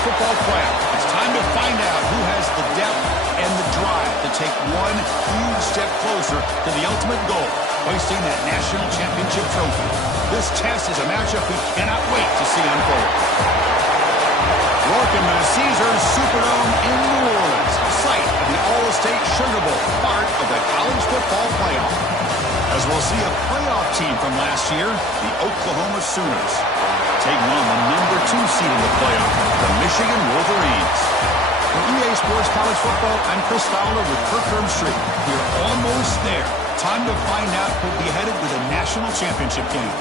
College Football Playoff. It's time to find out who has the depth and the drive to take one huge step closer to the ultimate goal, hoisting that national championship trophy. This test is a matchup we cannot wait to see unfold. Welcome to the Caesars Superdome in New Orleans, site of the All-State Sugar Bowl, part of the College Football Playoff. As we'll see a playoff team from last year, the Oklahoma Sooners, taking on the number 2 seed in the playoff, the Michigan Wolverines. For EA Sports College Football, I'm Chris Fowler with Kirk Herbstreit. We're almost there. Time to find out who'll be headed to the national championship game.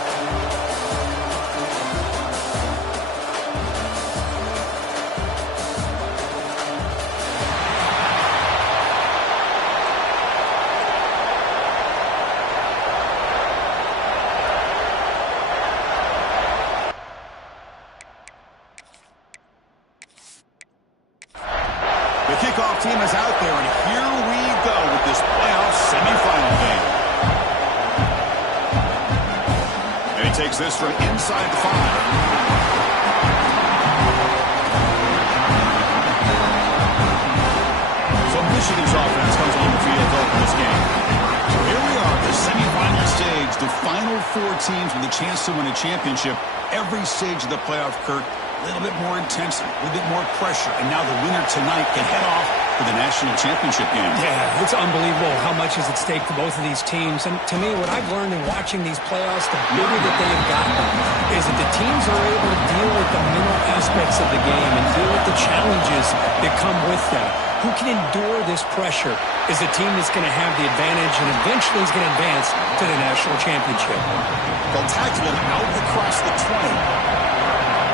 The kickoff team is out there, and here we go with this playoff semifinal game. And he takes this from inside the 5. So Michigan's offense comes on the field to open this game. So here we are, the semifinal stage, the final 4 teams with a chance to win a championship. Every stage of the playoff, Kirk, a little bit more intensity, a little bit more pressure, and now the winner tonight can head off to the national championship game. Yeah, it's unbelievable how much is at stake for both of these teams. And to me, what I've learned in watching these playoffs, the bigger that they have gotten, is that the teams are able to deal with the mental aspects of the game and deal with the challenges that come with that. Who can endure this pressure is the team that's going to have the advantage and eventually is going to advance to the national championship. They'll tackle him out across the 20.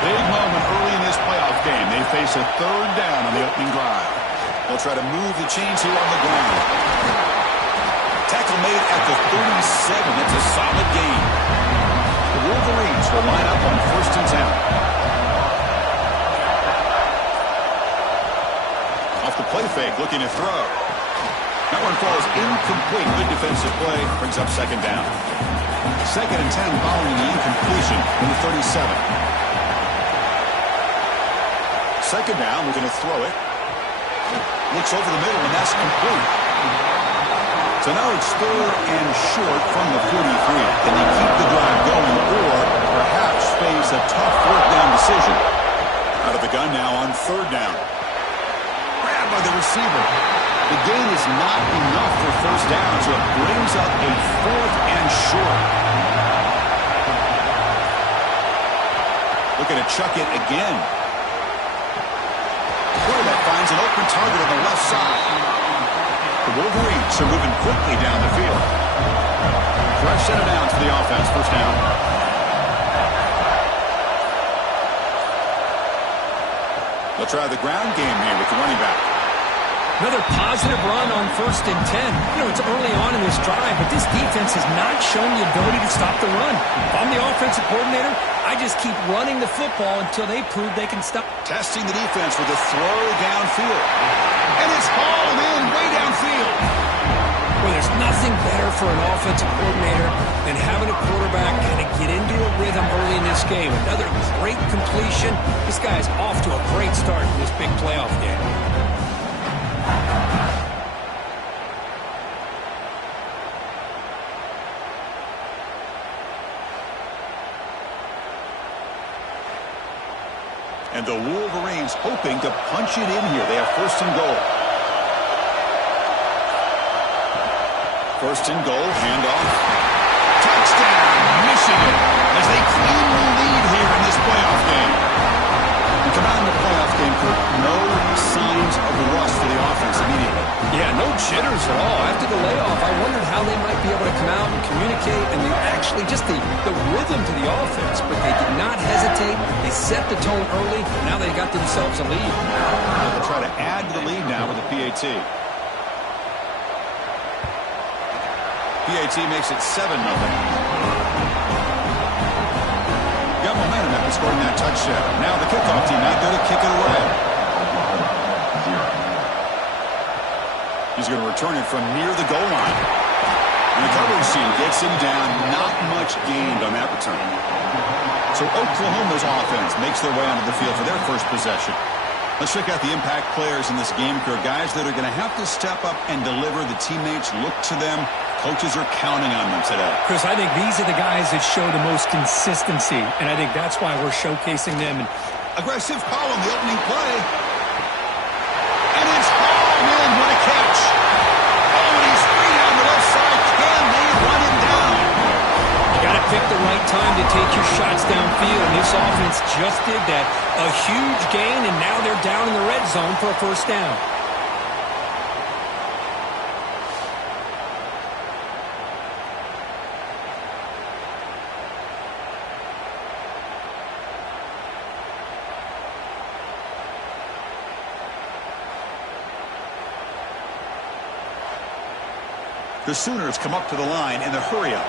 Big moment early in this playoff game. They face a 3rd down on the opening drive. They'll try to move the chains here on the ground. Tackle made at the 37. That's a solid gain. The Wolverines will line up on 1st and 10. Off the play fake, looking to throw. That one falls incomplete. Good defensive play. Brings up 2nd down. 2nd and 10 following the incompletion in the 37. 2nd down, we're going to throw it. Looks over the middle, and that's complete. So now it's 3rd and short from the 43. Can they keep the drive going, or perhaps face a tough 4th down decision? Out of the gun now on 3rd down. Grabbed by the receiver. The gain is not enough for 1st down, so it brings up a 4th and short. Looking to chuck it again. Quarterback finds an open target on the left side. The Wolverines are moving quickly down the field. Fresh set of downs for the offense. 1st down. They'll try the ground game here with the running back. Another positive run on 1st and 10. You know, it's early on in this drive, but this defense has not shown the ability to stop the run. If I'm the offensive coordinator, I just keep running the football until they prove they can stop. Testing the defense with a throw downfield. And it's hauled in way downfield. Well, there's nothing better for an offensive coordinator than having a quarterback kind of get into a rhythm early in this game. Another great completion. This guy's off to a great start in this big playoff game. And the Wolverines hoping to punch it in here. They have 1st and goal. 1st and goal, handoff. Touchdown, Michigan, as they claim the lead here in this playoff game. And come out in the playoff game, Kirk, no signs of rust for the offense immediately. Yeah, no jitters at all. After the layoff, I wondered how they might be able to come out and communicate and actually just the rhythm to the offense. But they did not hesitate. They set the tone early. Now they got themselves a lead. They'll try to add to the lead now with the PAT. PAT makes it 7-0. Got momentum after scoring that touchdown. Now the kickoff team out there to kick it away. He's going to return it from near the goal line. And the coverage team gets him down. Not much gained on that return. So Oklahoma's offense makes their way onto the field for their first possession. Let's check out the impact players in this game, Kirk. Guys that are going to have to step up and deliver. The teammates look to them. Coaches are counting on them today. Chris, I think these are the guys that show the most consistency, and I think that's why we're showcasing them. Aggressive call on the opening play. And it's hauled in. What a catch. Oh, and he's free down the left side. Can they run him down? You got to pick the right time to take your shots downfield, and this offense just did that. A huge gain, and now they're down in the red zone for a first down. The Sooners come up to the line in the hurry-up.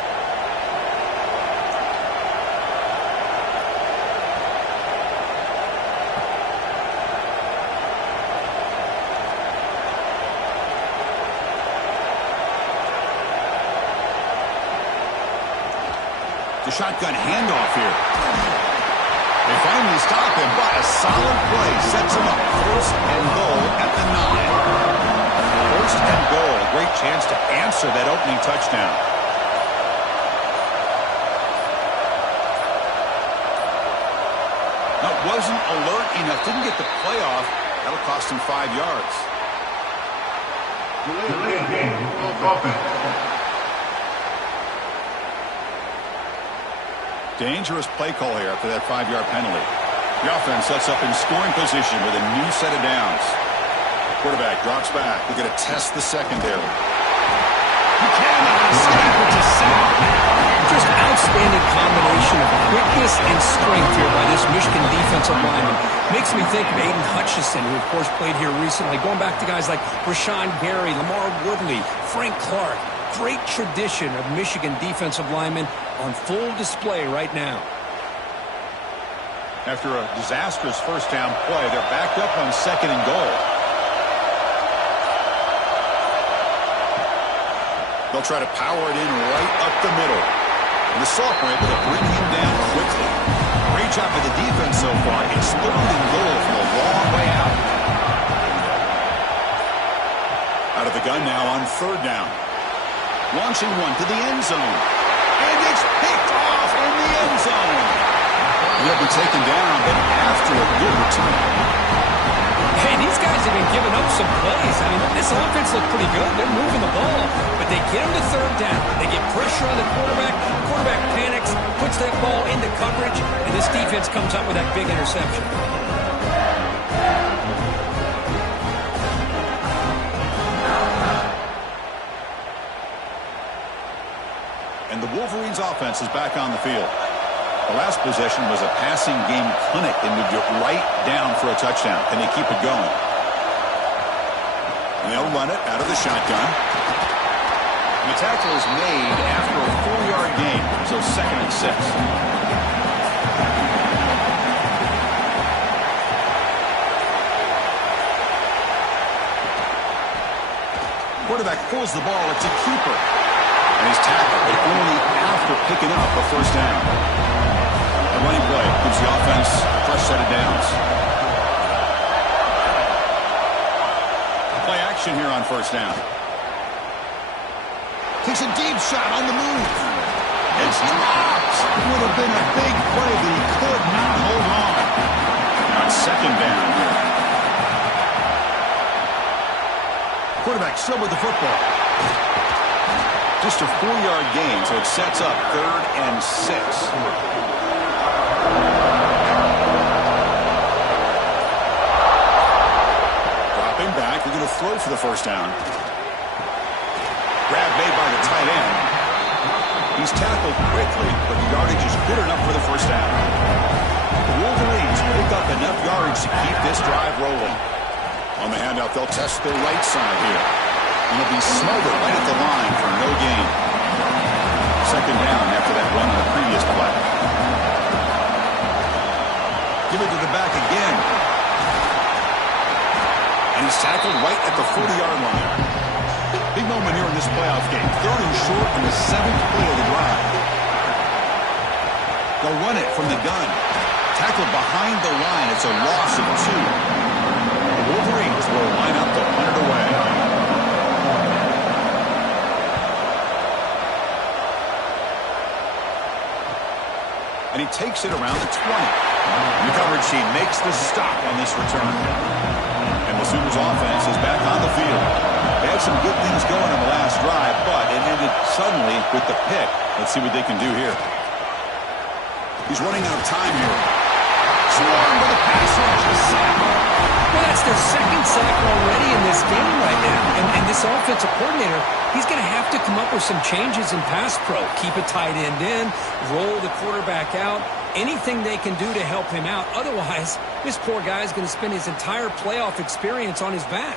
The shotgun handoff here. They finally stop him, but a solid play sets him up. First and goal at the 9. First and goal. A great chance to answer that opening touchdown. That wasn't alert enough. Didn't get the play off. That'll cost him 5 yards. Dangerous play call here after that 5-yard penalty. The offense sets up in scoring position with a new set of downs. Quarterback drops back. They're going to test the secondary. You cannot escape it to sack. Just outstanding combination of quickness and strength here by this Michigan defensive lineman. Makes me think of Aiden Hutchinson, who of course played here recently. Going back to guys like Rashawn Gary, Lamar Woodley, Frank Clark. Great tradition of Michigan defensive linemen on full display right now. After a disastrous first down play, they're backed up on second and goal. They'll try to power it in right up the middle. And the sophomore able to bring him down quickly. Great job by the defense so far. It's third and goal from a long way out. Out of the gun now on third down. Launching one to the end zone. And it's picked off in the end zone. He'll be taken down, but after a good return. Hey, these guys have been giving up some plays. I mean, this offense looked pretty good. They're moving the ball, but they get him to third down. They get pressure on the quarterback. The quarterback panics, puts that ball into coverage, and this defense comes up with that big interception. And the Wolverines offense is back on the field. The last possession was a passing game clinic. They moved it right down for a touchdown. Can they keep it going? And they'll run it out of the shotgun. And the tackle is made after a 4-yard gain. So second and 6. Quarterback pulls the ball. It's a keeper. And he's tackled, but only after picking up a first down. A running play gives the offense a fresh set of downs. Play action here on first down. Takes a deep shot on the move. It's dropped. It would have been a big play, but he could not hold on. Now it's second down here. Quarterback still with the football. Just a 4-yard gain, so it sets up third and 6. Dropping back, they're going to throw for the first down. Grab made by the tight end. He's tackled quickly, but the yardage is good enough for the first down. The Wolverines pick up enough yardage to keep this drive rolling. On the handout, they'll test the right side here. And he'll be smothered right at the line for no gain. Second down after that run on the previous play. Give it to the back again. And he's tackled right at the 40-yard line. Big moment here in this playoff game. Third and short on the 7th play of the drive. They'll run it from the gun. Tackled behind the line. It's a loss of 2. The Wolverines will line up to punt it away. And he takes it around the 20. The coverage team makes the stop on this return. And the Sooners offense is back on the field. They had some good things going on the last drive, but it ended suddenly with the pick. Let's see what they can do here. He's running out of time here. Swarm with a pass rush, a sack. Well, that's their second sack already in this game right now. And this offensive coordinator, he's going to have to come up with some changes in pass pro. Keep a tight end in, roll the quarterback out, anything they can do to help him out. Otherwise, this poor guy is going to spend his entire playoff experience on his back.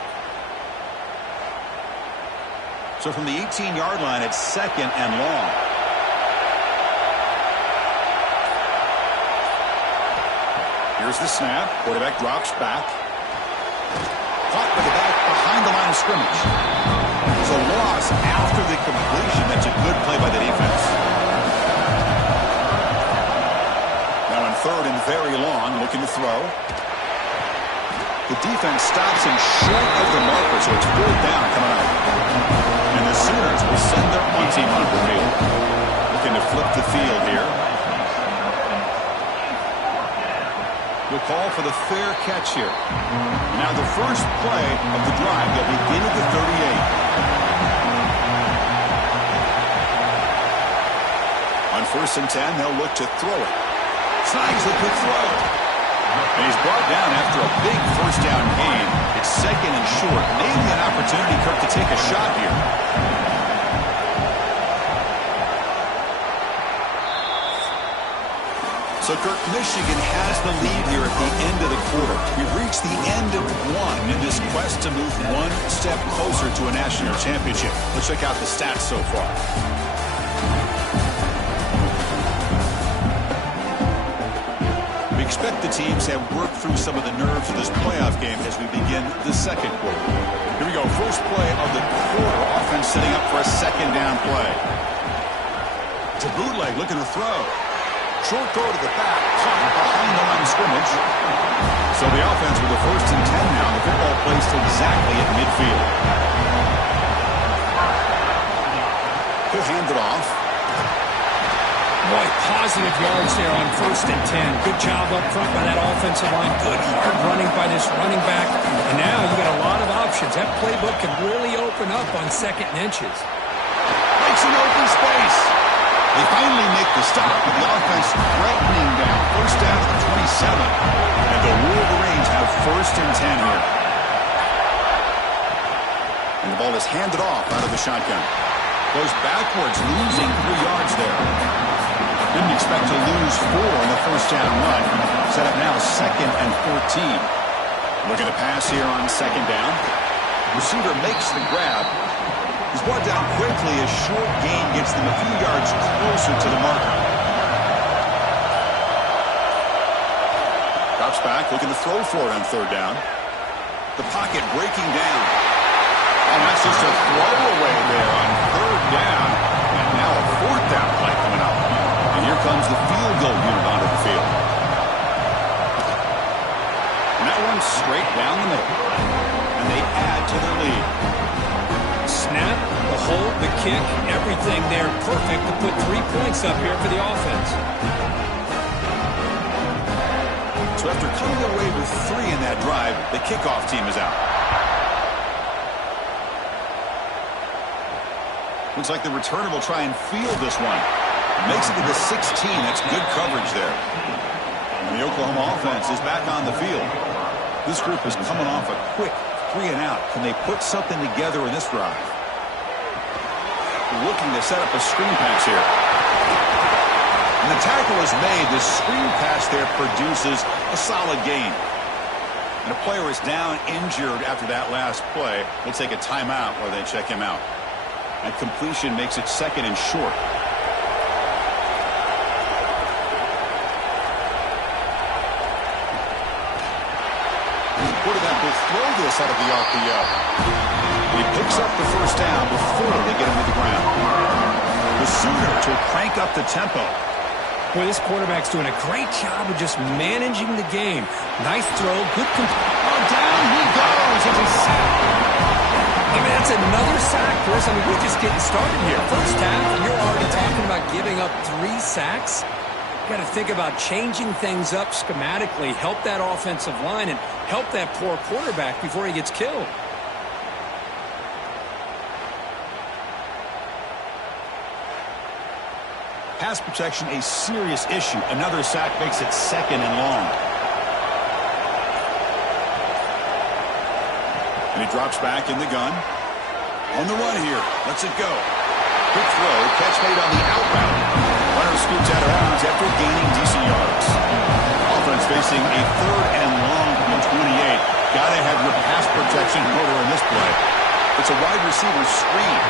So from the 18-yard line, it's 2nd and long. Here's the snap. Quarterback drops back. Caught with the back behind the line of scrimmage. It's a loss after the completion. That's a good play by the defense. Now on 3rd and very long, looking to throw. The defense stops him short of the marker, so it's 4th down coming up. And the Sooners will send their punt team on the field. Looking to flip the field here. We'll call for the fair catch here. Now the first play of the drive, they'll begin at the 38. On 1st and 10, they'll look to throw it. Snags a good throw. And he's brought down after a big 1st down gain. It's 2nd and short. Maybe an opportunity, Kirk, to take a shot here. So, Kirk, Michigan has the lead here at the end of the quarter. We've reached the end of 1 in this quest to move 1 step closer to a national championship. Let's check out the stats so far. We expect the teams have worked through some of the nerves of this playoff game as we begin the 2nd quarter. Here we go. First play of the quarter. Offense setting up for a 2nd down play. To bootleg, looking to throw. Short throw to the back, caught behind the line of scrimmage. So the offense with the 1st and 10 now. The football placed exactly at midfield. He'll hand it off. Boy, positive yards there on 1st and 10. Good job up front by that offensive line. Good hard running by this running back. And now you got a lot of options. That playbook can really open up on 2nd and inches. Makes an open space. They finally make the stop, with the offense threatening down. 1st down to the 27. And the Wolverines have 1st and 10 here. And the ball is handed off out of the shotgun. Goes backwards, losing 3 yards there. Didn't expect to lose 4 on the 1st down run. Set up now 2nd and 14. Looking to pass here on 2nd down. Receiver makes the grab. He's brought down quickly. A short gain gets them a few yards closer to the marker. Drops back, looking to throw for it on 3rd down. The pocket breaking down. And that's just a throwaway there on 3rd down. And now a 4th down play coming up. And here comes the field goal unit onto the field. And that one's straight down the middle. And they add to their lead. Snap, the hold, the kick, everything there perfect to put 3 points up here for the offense. So after coming away with 3 in that drive, the kickoff team is out. Looks like the returner will try and field this one. Makes it to the 16. That's good coverage there. And the Oklahoma offense is back on the field. This group is coming off a quick 3 and out. Can they put something together in this drive? Looking to set up a screen pass here. And the tackle is made. The screen pass there produces a solid gain. And a player is down injured after that last play. We'll take a timeout while they check him out. And completion makes it 2nd and short. Quarterback will throw this out of the RPO. He picks up the 1st down before they get him to the ground. The Sooners will crank up the tempo. Boy, this quarterback's doing a great job of just managing the game. Nice throw, good down he goes. It's a sack. I mean, that's another sack, Chris. I mean, we're just getting started here. First half, and you're already talking about giving up 3 sacks. Got to think about changing things up schematically, help that offensive line, and help that poor quarterback before he gets killed. Pass protection, a serious issue. Another sack makes it 2nd and long. And he drops back in the gun. On the run here. Lets it go. Quick throw. Catch made on the out route. Runner scoots out of bounds after gaining decent yards. Offense facing a 3rd and long from 28. Got to have your pass protection motor in this play. It's a wide receiver screen.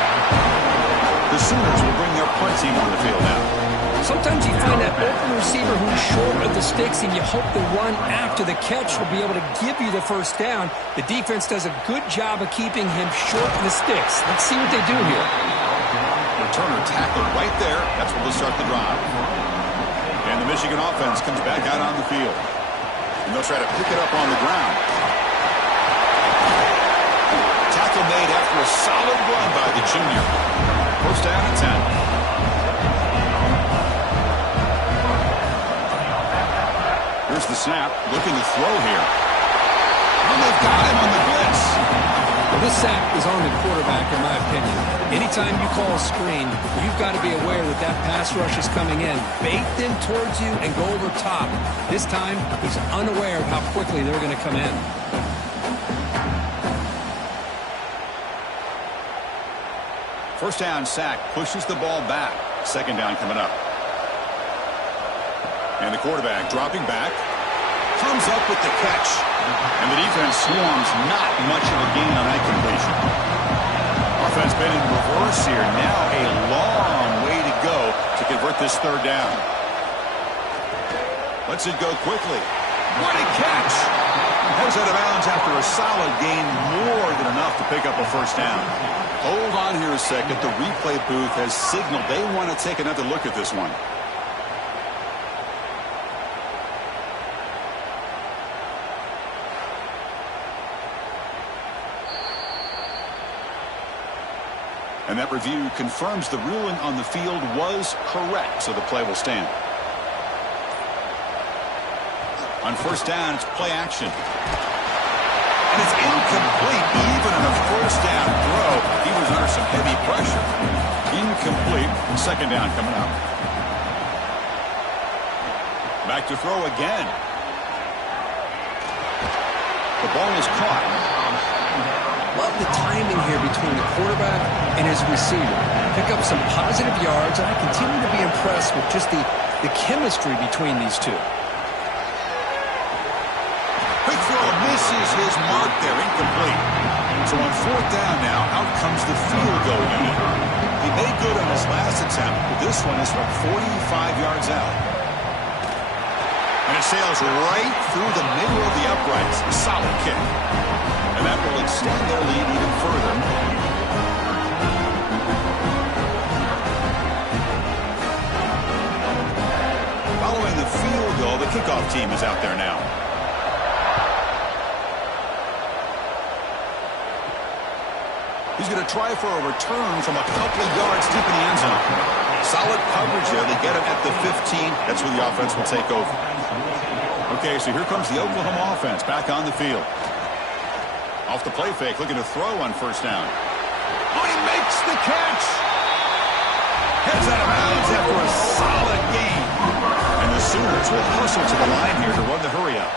The Sooners will bring their punt team on the field now. Sometimes you find that open receiver who's short of the sticks, and you hope the run after the catch will be able to give you the first down. The defense does a good job of keeping him short of the sticks. Let's see what they do here. Returner tackled right there. That's what will start the drive. And the Michigan offense comes back out on the field. And they'll try to pick it up on the ground. Tackle made after a solid run by the junior. First down and 10. Here's the snap. Looking to throw here. And they've got him on the blitz. Well, this sack is on the quarterback, in my opinion. Anytime you call a screen, you've got to be aware that that pass rush is coming in. Bait them towards you and go over top. This time, he's unaware of how quickly they're going to come in. First down sack pushes the ball back. 2nd down coming up. And the quarterback dropping back. Comes up with the catch. And the defense swarms. Not much of a gain on that completion. Offense been in reverse here. Now a long way to go to convert this 3rd down. Lets it go quickly. What a catch. Heads out of bounds after a solid gain. More than enough to pick up a first down. Hold on here a second. The replay booth has signaled they want to take another look at this one. And that review confirms the ruling on the field was correct, so the play will stand. On first down, it's play action. And it's incomplete. Even on a first down throw, he was under some heavy pressure. Incomplete. 2nd down coming up. Back to throw again. The ball is caught. Love the timing here between the quarterback and his receiver. Pick up some positive yards, and I continue to be impressed with just the chemistry between these two. Quick throw misses his mark there, incomplete. So on 4th down now, out comes the field goal unit. He made good on his last attempt, but this one is from 45 yards out. And it sails right through the middle of the uprights. A solid kick. And that will extend their lead even further. Following the field goal, the kickoff team is out there now. He's going to try for a return from a couple of yards deep in the end zone. Solid coverage there. They get it at the 15. That's where the offense will take over. Okay, so here comes the Oklahoma offense back on the field. Off the play fake, looking to throw on first down. Oh, he makes the catch! Heads out of bounds after a solid gain. And the Sooners will hustle to the line here to run the hurry-up.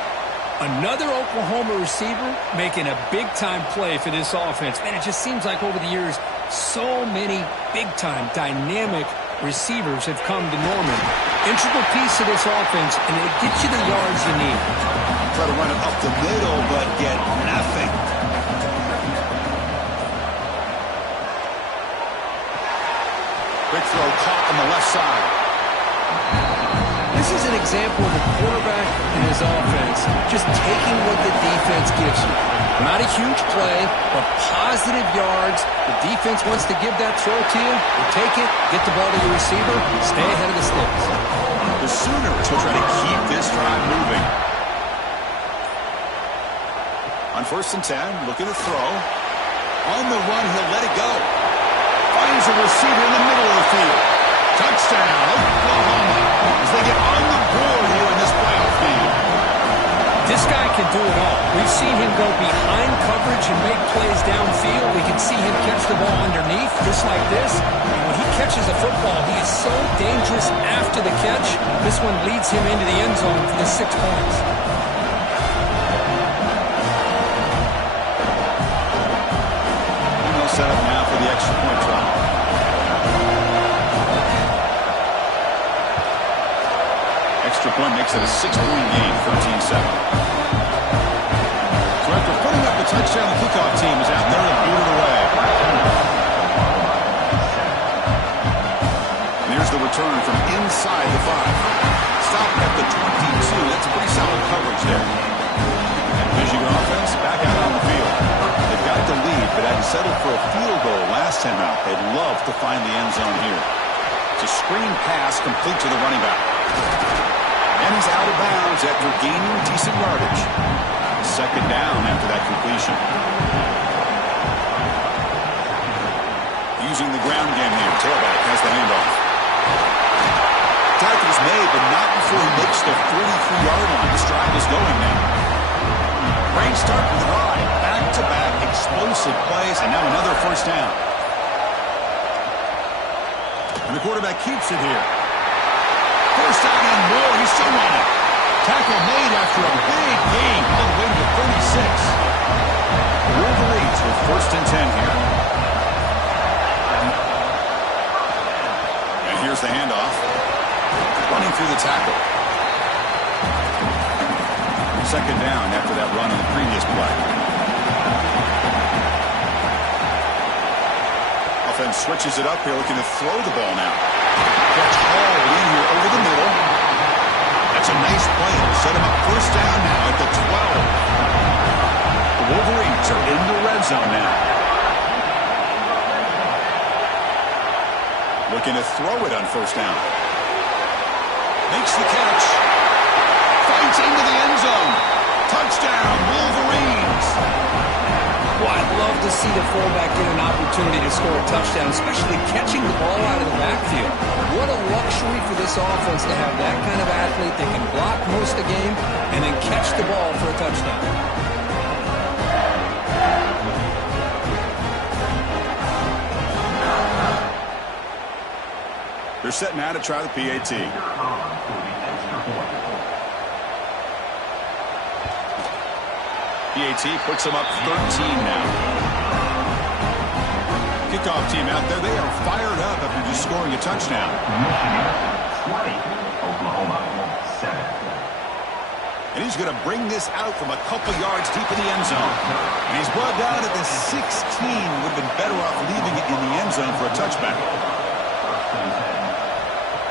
Another Oklahoma receiver making a big-time play for this offense. Man, it just seems like over the years, so many big-time, dynamic receivers have come to Norman. Integral piece of this offense, and it gets you the yards you need. Try to run it up the middle, but get nothing. Quick throw caught on the left side. This is an example of a quarterback and his offense just taking what the defense gives you. Not a huge play, but positive yards. The defense wants to give that throw to you. You take it, get the ball to your receiver, stay ahead of the sticks. The Sooners will try to keep this drive moving. On 1st and 10, looking to throw. On the run, he'll let it go. Finds a receiver in the middle of the field. Touchdown, Oklahoma, as they get on the board here in this playoff game. This guy can do it all. We've seen him go behind coverage and make plays downfield. We can see him catch the ball underneath, just like this. And when he catches a football, he is so dangerous after the catch. This one leads him into the end zone for the 6 points. And they'll set up now for the extra point try. Extra point makes it a 6-point game, 13-7. So after putting up the touchdown, the kickoff team is out there to boot it away. And here's the return from inside the 5. Stopped at the 22. That's a pretty solid coverage there. And Michigan offense back out on the field. They've got the lead, but had settled for a field goal last time out. They'd love to find the end zone here. It's a screen pass complete to the running back. And he's out of bounds after gaining decent yardage. 2nd down after that completion. Using the ground game here. Tailback has the handoff. Tackle's made, but not before he makes the 33-yard line. This drive is going now. Great start to the drive. Back-to-back explosive plays, and now another 1st down. And the quarterback keeps it here. 1st down and more. He's still running. Tackle made after a big gain all the way to the 36. Wolverines with 1st and 10 here. And here's the handoff. Running through the tackle. 2nd down after that run on the previous play. Offense switches it up here, looking to throw the ball now. Catch hauled in here over the middle. That's a nice play. It'll set him up 1st down now at the 12. The Wolverines are in the red zone now. Looking to throw it on 1st down. Makes the catch. Fights into the end zone. Touchdown, Wolverines. Well, I'd love to see the fullback get an opportunity to score a touchdown, especially catching the ball out of the backfield. What a luxury for this offense to have that kind of athlete that can block most of the game and then catch the ball for a touchdown. They're set now to try the PAT. PAT puts them up 13 now. Kickoff team out there. They are fired up after just scoring a touchdown. 20, Oklahoma 7. And he's going to bring this out from a couple yards deep in the end zone. And he's brought down at the 16. Would have been better off leaving it in the end zone for a touchback.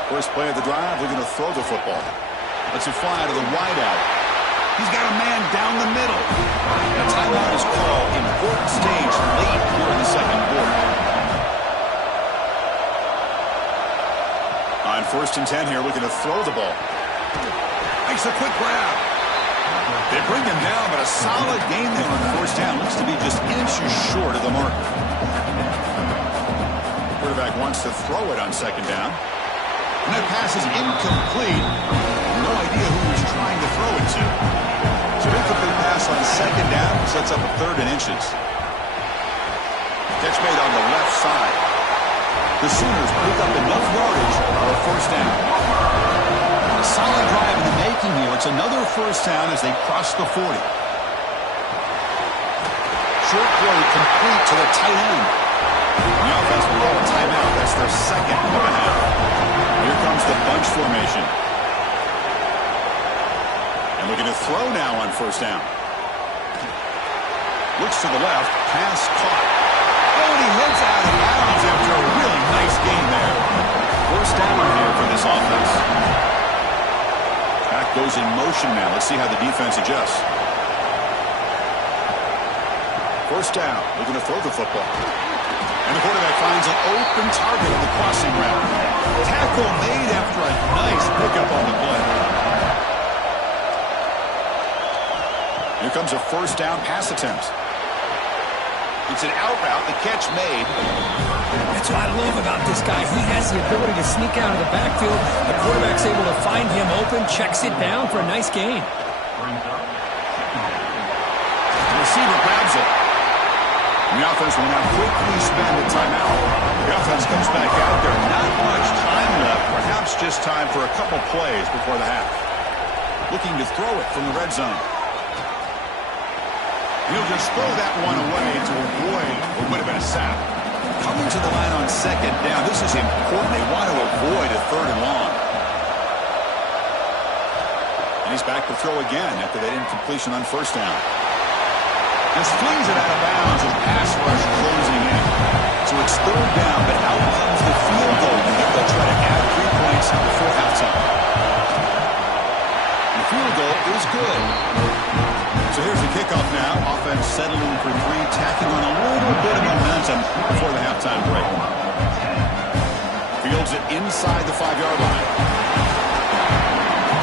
First play of the drive, they're going to throw the football. Lets it fly to the wideout. He's got a man down the middle. A timeout is called. Important stage late here in the 2nd quarter. On 1st and 10 here, looking to throw the ball. Makes a quick grab. They bring him down, but a solid gain there on 1st down. Looks to be just inches short of the mark. Quarterback wants to throw it on 2nd down. And that pass is incomplete. No idea who he's trying to throw it to. So incomplete pass on 2nd down sets up a 3rd and inches. Catch made on the left side. The Sooners pick up enough yardage for a 1st down. A solid drive in the making here. It's another 1st down as they cross the 40. Short throw complete to the tight end. The offense will call a timeout. That's their 2nd of the half. Here comes the bunch formation. And looking to throw now on 1st down. Looks to the left. Pass caught. Oh, and he heads out of bounds after a really nice game there. 1st down here for this offense. Back goes in motion now. Let's see how the defense adjusts. 1st down. Looking to throw the football. And the quarterback finds an open target on the crossing route. Tackle made after a nice pickup on the play. Here comes a first down pass attempt. It's an out route, the catch made. That's what I love about this guy. He has the ability to sneak out of the backfield. The quarterback's able to find him open, checks it down for a nice gain. The receiver grabs it. And the offense will now quickly spend a timeout. The offense comes back out there. Not much time left. Perhaps just time for a couple plays before the half. Looking to throw it from the red zone. He'll just throw that one away to avoid what would have been a sack. Coming to the line on second down. This is important. They want to avoid a third and long. And he's back to throw again after that incompletion on first down. Just flings it out of bounds with pass rush closing in. So it's third down, but out comes the field goal. And they'll try to add 3 points before halftime. And the field goal is good. So here's the kickoff now. Offense settling for 3, tacking on a little bit of momentum before the halftime break. Fields it inside the 5-yard line.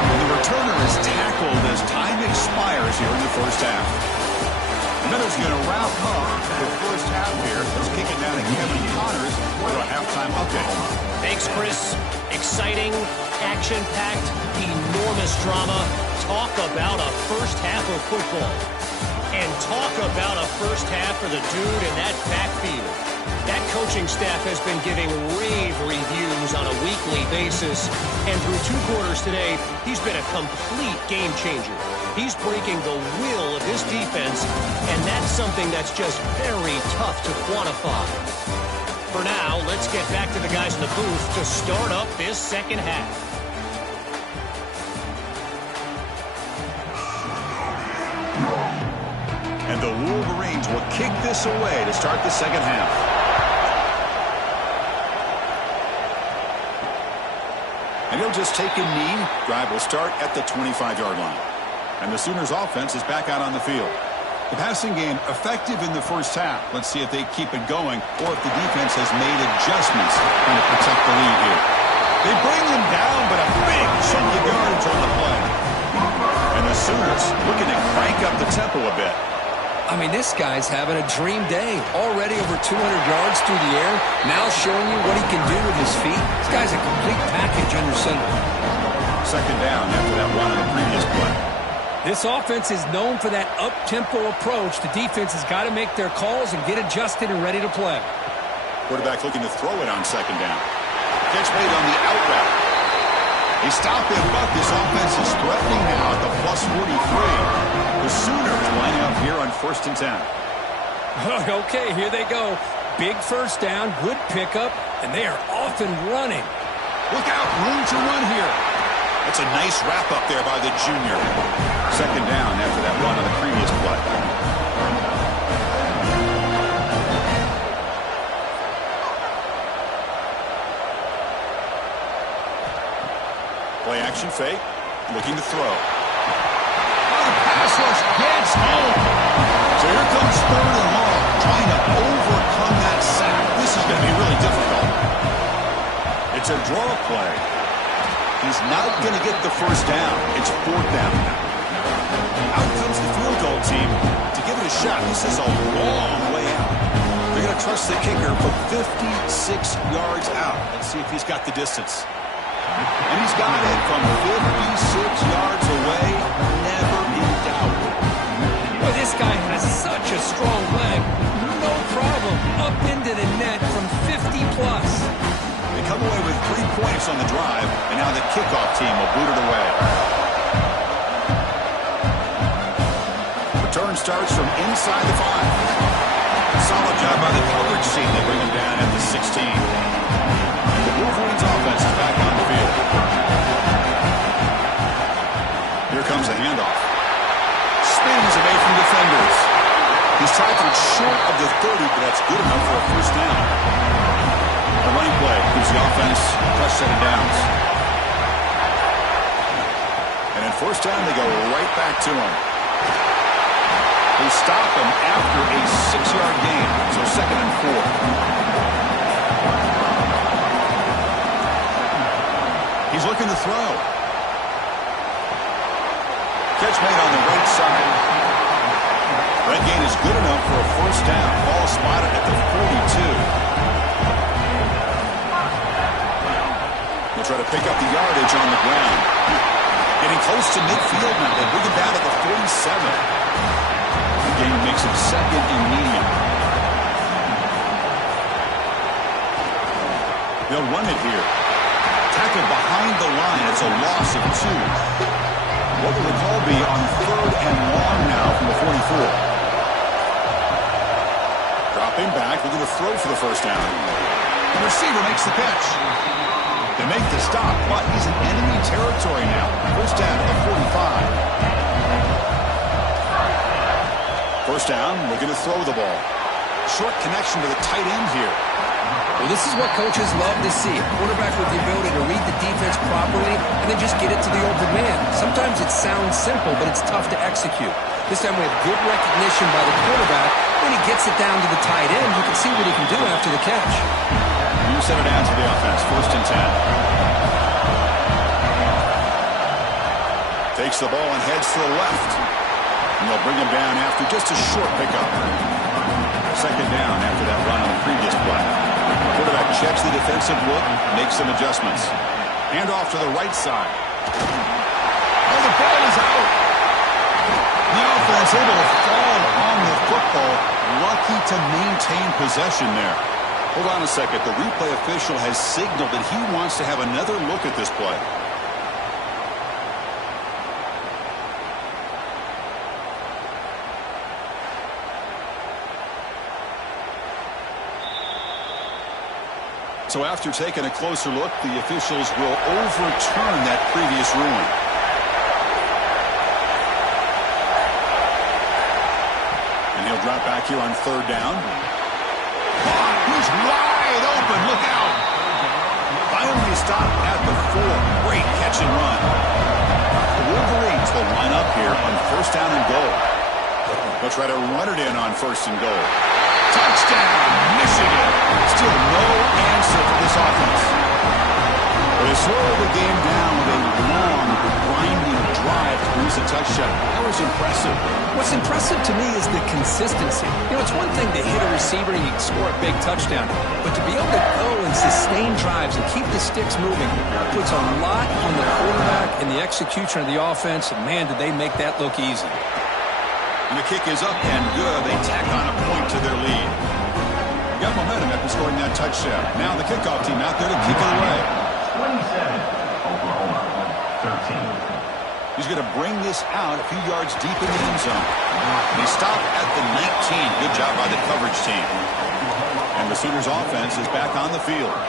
And the returner is tackled as time expires here in the first half. Miller's going to wrap up the first half here. Let's kick it down to Kevin Connors for a halftime update. Thanks, Chris. Exciting, action-packed, enormous drama. Talk about a first half of football. And talk about a first half for the dude in that backfield. That coaching staff has been giving rave reviews on a weekly basis. And through 2 quarters today, he's been a complete game changer. He's breaking the will of his defense, and that's something that's just very tough to quantify. For now, let's get back to the guys in the booth to start up this second half. And the Wolverines will kick this away to start the second half. And he'll just take a knee. Drive will start at the 25-yard line. And the Sooners offense is back out on the field. The passing game effective in the first half. Let's see if they keep it going or if the defense has made adjustments trying to protect the lead here. They bring them down, but a big chunk of yards on the play. And the Sooners looking to crank up the tempo a bit. I mean, this guy's having a dream day. Already over 200 yards through the air. Now showing you what he can do with his feet. This guy's a complete package under center. Second down after that run on the previous play. This offense is known for that up-tempo approach. The defense has got to make their calls and get adjusted and ready to play. Quarterback looking to throw it on second down. Catch made on the out route. They stop him, but this offense is threatening now at the plus 43. The Sooners lining up here on 1st and 10. Okay, here they go. Big first down, good pickup, and they are off and running. Look out, room to run here. That's a nice wrap up there by the junior. Second down after that run on the previous play. Play action fake, looking to throw. Oh, the pass rush gets home. So here comes third and long, trying to overcome that sack. This is going to be really difficult. It's a draw play. He's not going to get the first down. It's 4th down now. Out comes the field goal team to give it a shot. This is a long way out. They're going to trust the kicker from 56 yards out. Let's see if he's got the distance. And he's got it from 56 yards away. Never in doubt. Well, this guy has such a strong leg. No problem. Up into the net from 50 plus. They come away with 3 points on the drive, and now the kickoff team will boot it away. Return starts from inside the 5. Solid job by the coverage team. They bring him down at the 16. The Wolverines offense is back on the field. Here comes the handoff. Spins away from defenders. He's tackled short of the 30, but that's good enough for a first down. The running play gives the offense a fresh set of downs. And in first down, they go right back to him. They stop him after a 6-yard gain, so 2nd and 4. He's looking to throw. Catch made on the right side. That gain is good enough for a first down. Ball spotted at the 42. They'll try to pick up the yardage on the ground. Getting close to midfield now. They bring him down at the 47. The gain makes him second and medium. They'll run it here. Tackled behind the line. It's a loss of 2. What will the call be on third and long now from the 44? Dropping back. We're going to throw for the first down. The receiver makes the catch. They make the stop, but he's in enemy territory now. First down at the 45. First down, looking to throw the ball. Short connection to the tight end here. Well, this is what coaches love to see. A quarterback with the ability to read the defense properly and then just get it to the open man. Sometimes it sounds simple, but it's tough to execute. This time we have good recognition by the quarterback. When he gets it down to the tight end, you can see what he can do after the catch. You set it down to the offense. First and 10. Takes the ball and heads to the left. And they'll bring him down after just a short pickup. Second down after that run on the previous play. Quarterback checks the defensive look, makes some adjustments. Hand off to the right side. Oh, the ball is out. The offense able to fall on the football. Lucky to maintain possession there. Hold on a second. The replay official has signaled that he wants to have another look at this play. So after taking a closer look, the officials will overturn that previous ruling. And he'll drop back here on third down. He's wide open. Look out. Finally stopped at the 4. Great catch and run. The Wolverines will line up here on first down and goal. They'll try to run it in on first and goal. Touchdown, Michigan. Still no answer for this offense. But they slowed the game down with a long, grinding drive to produce a touchdown. That was impressive. What's impressive to me is the consistency. You know, it's one thing to hit a receiver and you can score a big touchdown, but to be able to go and sustain drives and keep the sticks moving puts a lot on the quarterback and the execution of the offense, and man, did they make that look easy. And the kick is up and good. They tack on a point to their lead. Got momentum after scoring that touchdown. Now the kickoff team out there to kick it away. 27, Oklahoma, 13. He's going to bring this out a few yards deep in the end zone. They stop at the 19. Good job by the coverage team. And the Sooners offense is back on the field.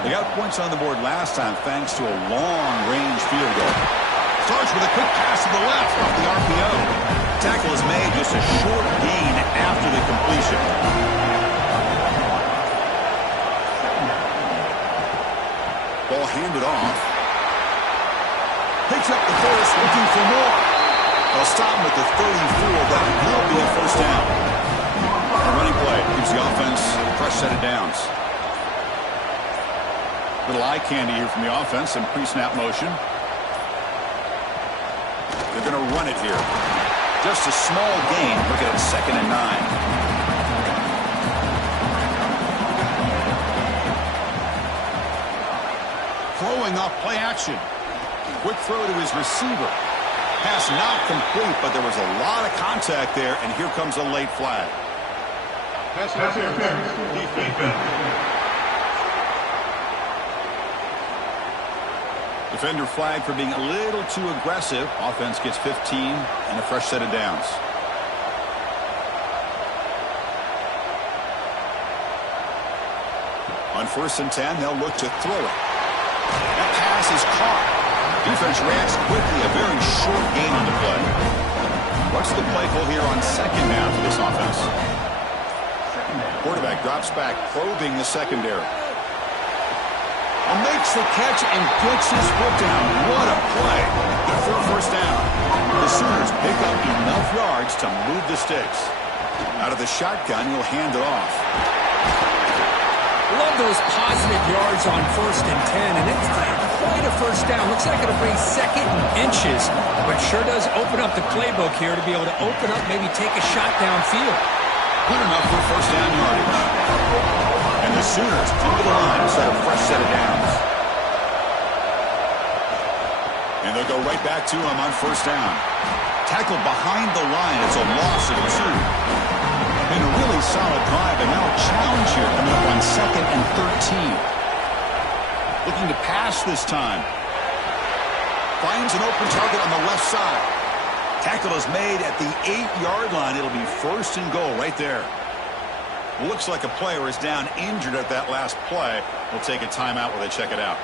They got points on the board last time thanks to a long-range field goal. Starts with a quick pass to the left off the RPO. Tackle is made, just a short gain after the completion. Ball handed off. Picks up the first, looking for more. They'll stop him at the 34. That will be a first down. The running play gives the offense a fresh set of downs. Little eye candy here from the offense, some pre-snap motion. They're going to run it here. Just a small gain. Look at it, 2nd and 9. Throwing off play action. Quick throw to his receiver. Pass not complete, but there was a lot of contact there, and here comes a late flag. Pass defense. Defender flag for being a little too aggressive. Offense gets 15 and a fresh set of downs. On 1st and 10, they'll look to throw it. That pass is caught. Defense reacts quickly. A very short gain on the play. What's the play call here on 2nd down for this offense? Quarterback drops back, probing the secondary. Makes the catch and gets his foot down. What a play. For a first down. The Sooners pick up enough yards to move the sticks. Out of the shotgun, he'll hand it off. Love those positive yards on 1st and 10, and it's quite a first down. Looks like it'll bring 2nd and inches, but sure does open up the playbook here to be able to open up, maybe take a shot downfield. Good enough for first down yardage. And the Sooners come to the line to set a fresh set of downs. And they'll go right back to him on first down. Tackled behind the line. It's a loss of 2. Been a really solid drive, and now a challenge here coming up on 2nd and 13. Looking to pass this time. Finds an open target on the left side. Tackle is made at the 8-yard line. It'll be 1st and goal right there. Looks like a player is down injured at that last play. We'll take a timeout while they check it out.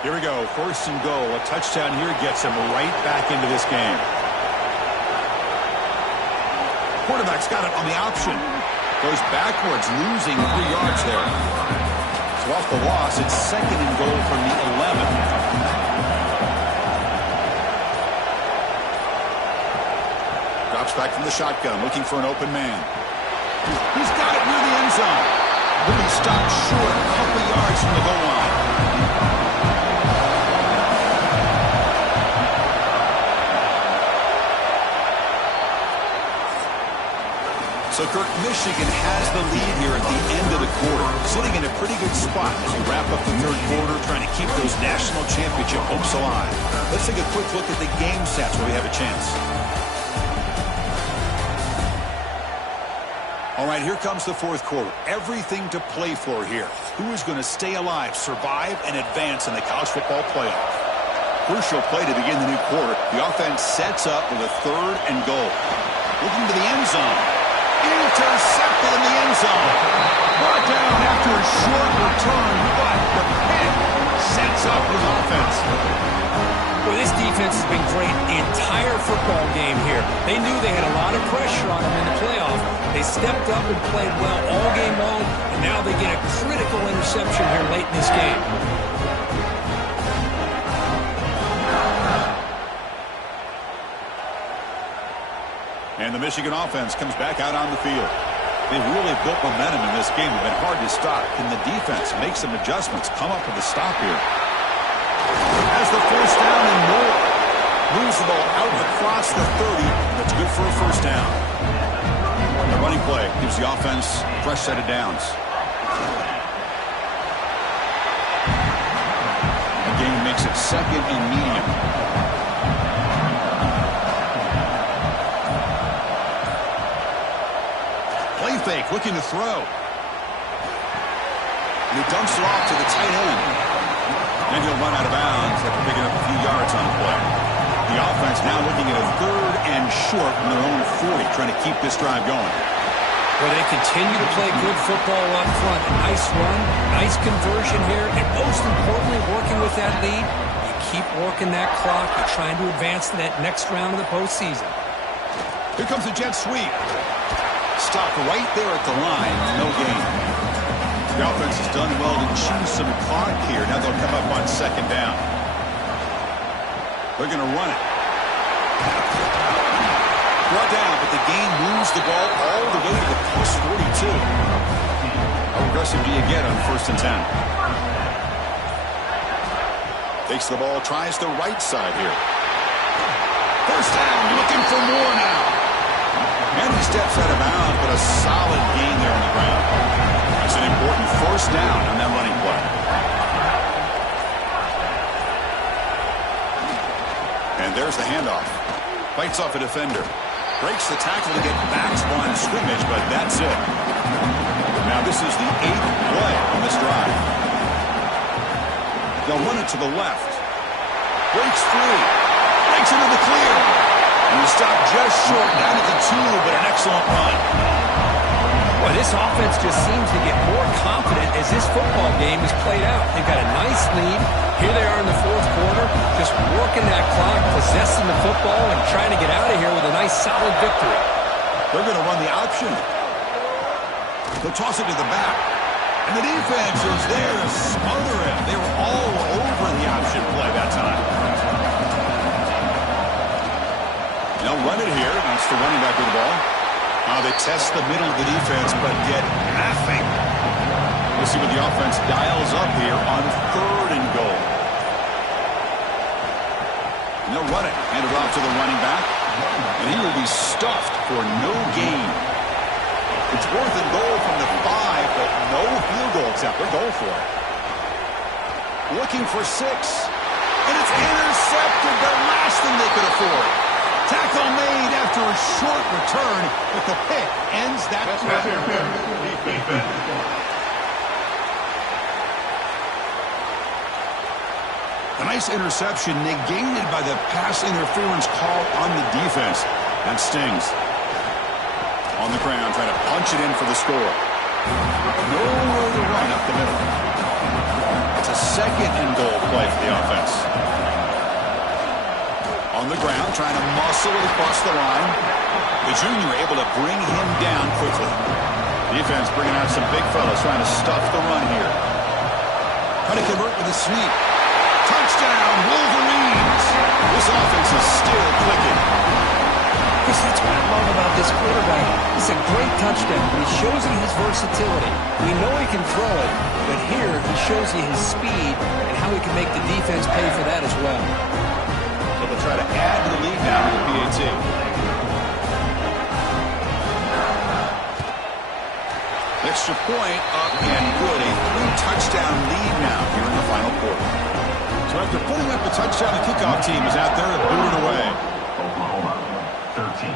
Here we go. 1st and goal. A touchdown here gets him right back into this game. Quarterback's got it on the option. Goes backwards, losing 3 yards there. So off the loss, it's 2nd and goal from the 11. Drops back from the shotgun, looking for an open man. He's got it near the end zone. Will he stop short a couple yards from the goal line? So, Kirk, Michigan has the lead here at the end of the quarter, sitting in a pretty good spot as we wrap up the 3rd quarter, trying to keep those national championship hopes alive. Let's take a quick look at the game stats where we have a chance. All right, here comes the 4th quarter. Everything to play for here. Who is going to stay alive, survive, and advance in the college football playoff? Crucial play to begin the new quarter. The offense sets up with a 3rd and goal. Looking to the end zone. Intercepted in the end zone. Brought down after a short return, but the pick sets up his offense. Well, this defense has been great the entire football game here. They knew they had a lot of pressure on them in the playoff. They stepped up and played well all game long, and now they get a critical interception here late in this game. And the Michigan offense comes back out on the field. They've really built momentum in this game. It's been hard to stop. Can the defense make some adjustments, come up with a stop here? Has the first down and more. Moves the ball out across the 30. That's good for a first down. The running play gives the offense a fresh set of downs. The game makes it 2nd and medium. Play fake, looking to throw. And he dumps it off to the tight end. And he'll run out of bounds after picking up a few yards on the play. The offense now looking at a 3rd and short from their own 40, trying to keep this drive going. Well, they continue to play good football up front. A nice run, nice conversion here, and most importantly, working with that lead, you keep working that clock. You're trying to advance to that next round of the postseason. Here comes the jet sweep. Stop right there at the line. No gain. The offense has done well to choose some clock here. Now they'll come up on 2nd down. They're going to run it. Brought down, but the game moves the ball all the way to the plus 42. How aggressive do you get on 1st and 10? Takes the ball, tries the right side here. First down, looking for more now. And he steps out of bounds, but a solid gain there on the ground. That's an important first down on that running play. And there's the handoff. Fights off a defender. Breaks the tackle to get back to line of scrimmage, but that's it. Now this is the 8th play on this drive. They'll run it to the left. Breaks free. Breaks into the clear. And he stopped just short, down at the 2, but an excellent run. Boy, this offense just seems to get more confident as this football game is played out. They've got a nice lead. Here they are in the 4th quarter, just working that clock, possessing the football, and trying to get out of here with a nice, solid victory. They're going to run the option. They'll toss it to the back. And the defense is there to smother him. They were all over the option play that time. They'll run it here. That's the running back with the ball. They test the middle of the defense, but get nothing. The We'll see what the offense dials up here on 3rd and goal. And they'll run it. Hand it off to the running back. And he will be stuffed for no gain. It's 4th and goal from the 5, but no field goal attempt. They'll go for it. Looking for 6. And it's intercepted. The last thing they could afford. Tackle made after a short return, but the pick ends that play. A nice interception negated by the pass interference call on the defense. That stings. On the ground, trying to punch it in for the score. Nowhere to run up the middle. It's a 2nd and goal play for the offense. On the ground, trying to muscle it across the line. The junior able to bring him down quickly. Defense bringing out some big fellas trying to stuff the run here. Trying to convert with a sweep. Touchdown, Wolverines! This offense is still clicking. Chris, that's what I love about this quarterback. It's a great touchdown, but he shows you his versatility. We know he can throw it, but here he shows you his speed and how he can make the defense pay for that as well. So they'll try to add to the lead now with the PAT. Extra point up and good. A 3-touchdown lead now here in the final quarter. So after putting up the touchdown, the kickoff team is out there to boot it away. Oklahoma, 13.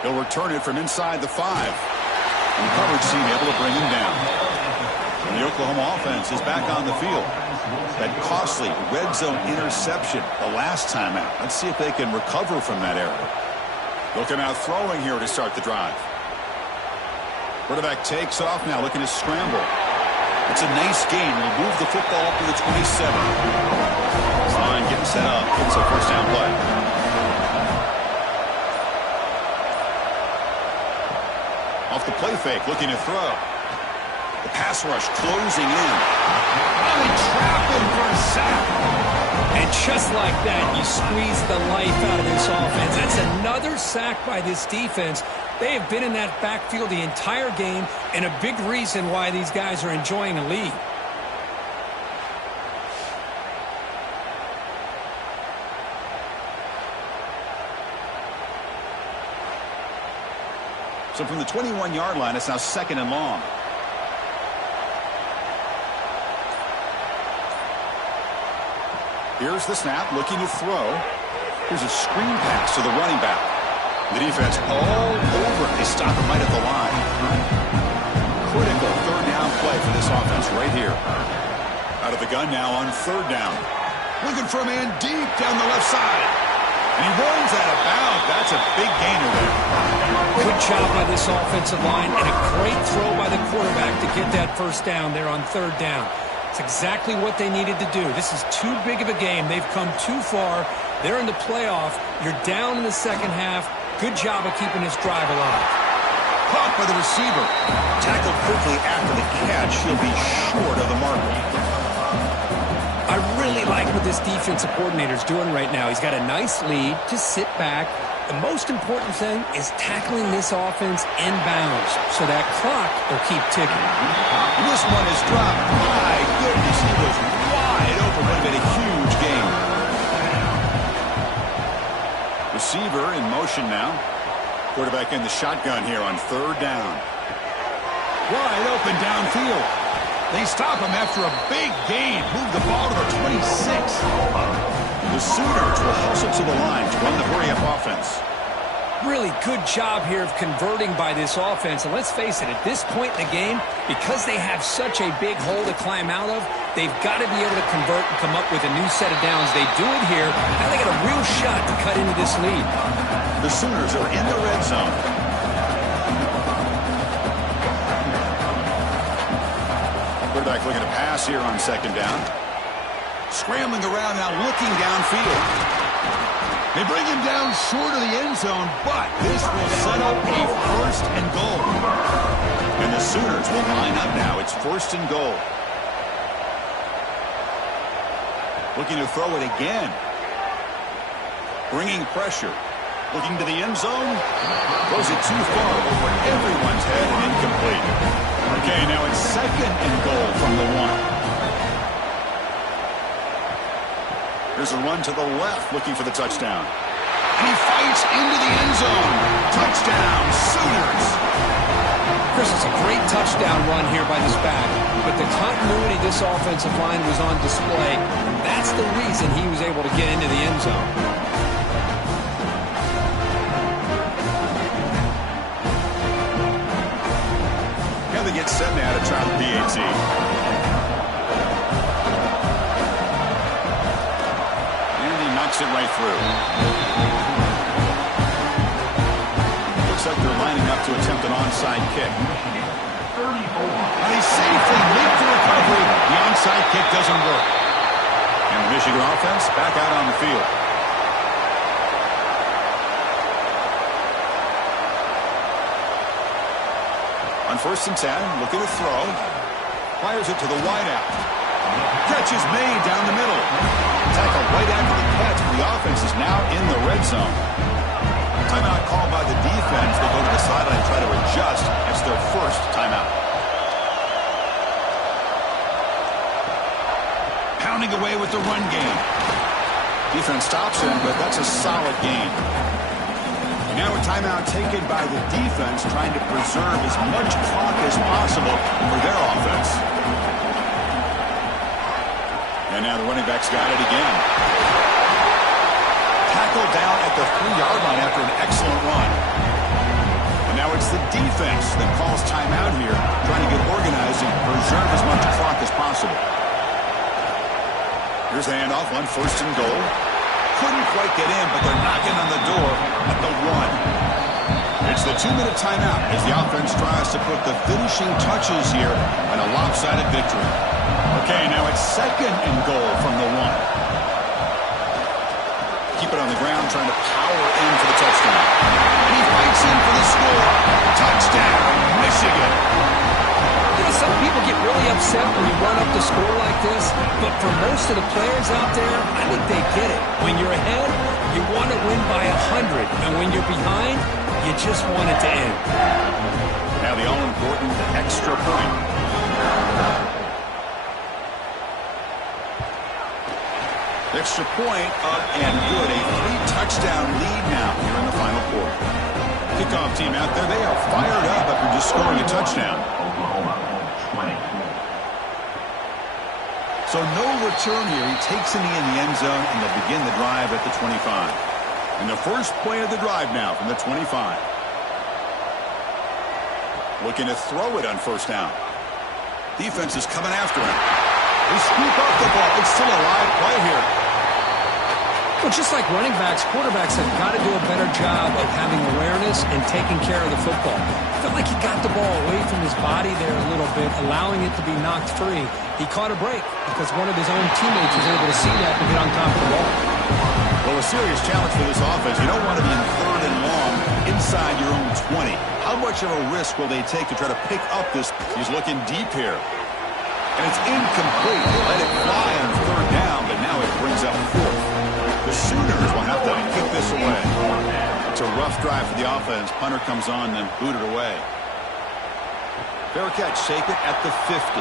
He'll return it from inside the 5. And the coverage team able to bring him down. And the Oklahoma offense is back on the field. That costly red zone interception the last time out. Let's see if they can recover from that error. Looking out throwing here to start the drive. Quarterback takes off now, looking to scramble. It's a nice gain. We'll move the football up to the 27. Line getting set up. It's a 1st down play. Off the play fake, looking to throw. The pass rush closing in. Oh, they trap him for a sack. And just like that, you squeeze the life out of this offense. That's another sack by this defense. They have been in that backfield the entire game, and a big reason why these guys are enjoying a lead. So from the 21-yard line, it's now 2nd and long. Here's the snap, looking to throw. Here's a screen pass to the running back. The defense all over it. They stop him right at the line. Critical 3rd down play for this offense right here. Out of the gun now on 3rd down. Looking for a man deep down the left side. And he runs out of bounds. That's a big gainer there. Good job by this offensive line and a great throw by the quarterback to get that 1st down there on 3rd down. It's exactly what they needed to do. This is too big of a game. They've come too far. They're in the playoff. You're down in the 2nd half. Good job of keeping this drive alive. Caught by the receiver. Tackled quickly after the catch. He'll be short of the marker. I really like what this defensive coordinator is doing right now. He's got a nice lead. Just sit back. The most important thing is tackling this offense inbounds so that clock will keep ticking. And this one is dropped. My goodness, he was wide open. Would have been a huge game. Receiver in motion now. Quarterback in the shotgun here on 3rd down. Wide open downfield. They stop him after a big gain. Move the ball to the 26. The Sooners will hustle to the line to run the hurry-up offense. Really good job here of converting by this offense. And let's face it, at this point in the game, because they have such a big hole to climb out of, they've got to be able to convert and come up with a new set of downs. They do it here. Now they got a real shot to cut into this lead. The Sooners are in the red zone. Quarterback looking to pass here on 2nd down. Scrambling around now, looking downfield. They bring him down short of the end zone, but this will set up a 1st and goal. And the Sooners will line up now. It's 1st and goal. Looking to throw it again. Bringing pressure. Looking to the end zone. Throws it too far over everyone's head and incomplete. Okay, now it's 2nd and goal from the 1. Here's a run to the left looking for the touchdown. And he fights into the end zone. Touchdown, Sooners. Chris, it's a great touchdown run here by this back, but the continuity of this offensive line was on display. That's the reason he was able to get into the end zone. Now they get set now to try the PAT. And he knocks it right through. Looks like they're lining up to attempt an onside kick. 34. And he safely leaped the recovery. The onside kick doesn't work. And the Michigan offense back out on the field. On 1st and 10, looking to throw. Fires it to the wideout. Catch is made down the middle. Tackle right after the catch. The offense is now in the red zone. Timeout called by the defense. They go to the sideline and try to adjust. It's their first timeout. Pounding away with the run game. Defense stops him, but that's a solid gain. And now a timeout taken by the defense, trying to preserve as much clock as possible for their offense. And now the running back's got it again. Tackled down at the 3-yard line after an excellent run. And now it's the defense that calls timeout here, trying to get organized and preserve as much clock as possible. Here's the handoff on 1st and goal. Couldn't quite get in, but they're knocking on the door at the 1. It's the 2-minute timeout as the offense tries to put the finishing touches here on a lopsided victory. Okay, now it's 2nd and goal from the 1. Keep it on the ground, trying to power in for the touchdown. And he fights in for the score. Touchdown, Michigan. You know, some people get really upset when you run up the score like this, but for most of the players out there, I think they get it. When you're ahead, you want to win by 100, and when you're behind, you just want it to end. Now the all-important extra point. Extra point up and good. A 3-touchdown lead now here in the final quarter. Kickoff team out there, they are fired up after just scoring a touchdown. Oklahoma, 20. So no return here. He takes a knee in the end zone, and they'll begin the drive at the 25. And the first play of the drive now from the 25. Looking to throw it on 1st down. Defense is coming after him. They scoop up the ball. It's still a live play here. Well, just like running backs, quarterbacks have got to do a better job of having awareness and taking care of the football. I felt like he got the ball away from his body there a little bit, allowing it to be knocked free. He caught a break because one of his own teammates was able to see that and get on top of the ball. Well, a serious challenge for this offense. You don't want to be in 3rd and long inside your own 20. How much of a risk will they take to try to pick up this? He's looking deep here. And it's incomplete. They let it fly on 3rd down, but now it brings up 4th. The Sooners will have to kick this away. It's a rough drive for the offense. Punter comes on and booted away. Fair catch, take it at the 50.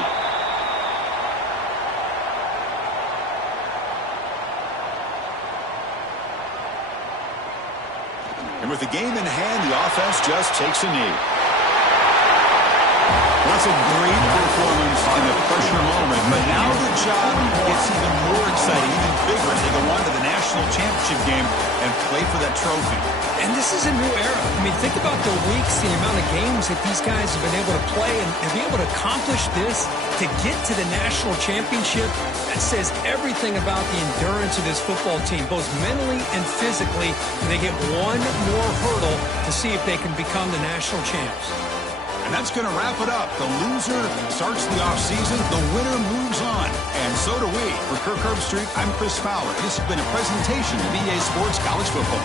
And with the game in hand, the offense just takes a knee. That's a great performance in a pressure moment, but now the job gets even more exciting, even bigger as they go on to the national championship game and play for that trophy. And this is a new era. I mean, think about the weeks, the amount of games that these guys have been able to play and be able to accomplish this to get to the national championship. That says everything about the endurance of this football team, both mentally and physically. And they get one more hurdle to see if they can become the national champs. And that's going to wrap it up. The loser starts the offseason. The winner moves on. And so do we. For Kirk Herbstreit, I'm Chris Fowler. This has been a presentation of EA Sports College Football.